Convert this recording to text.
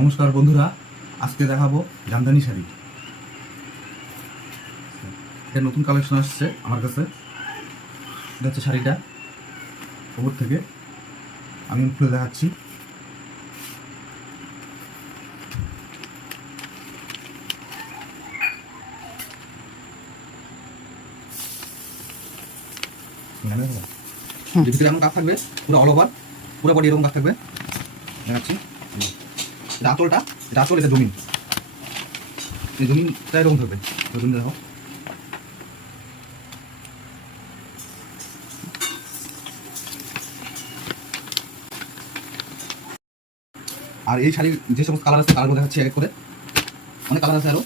নমস্কার বন্ধুরা, আজকে দেখাবো জামদানি শাড়ি। এটা নতুন কালেকশন আসছে আমার কাছে। এটা হচ্ছে শাড়িটা ওপর থেকে আমি খুলে দেখাচ্ছি। ভিতরে এমন কাজ থাকবে, পুরো অল ওভার, পুরো বডি এরকম কাজ থাকবে। দেখাচ্ছি এটা আঁচলটা, এটা আঁচল, এটা জমিন, এই জমিনটা এরকম থাকবে। জমিন দেখো, আর এই শাড়ির যে সমস্ত কালার আছে কালারগুলো দেখাচ্ছি এক করে। অনেক কালার আছে আরও।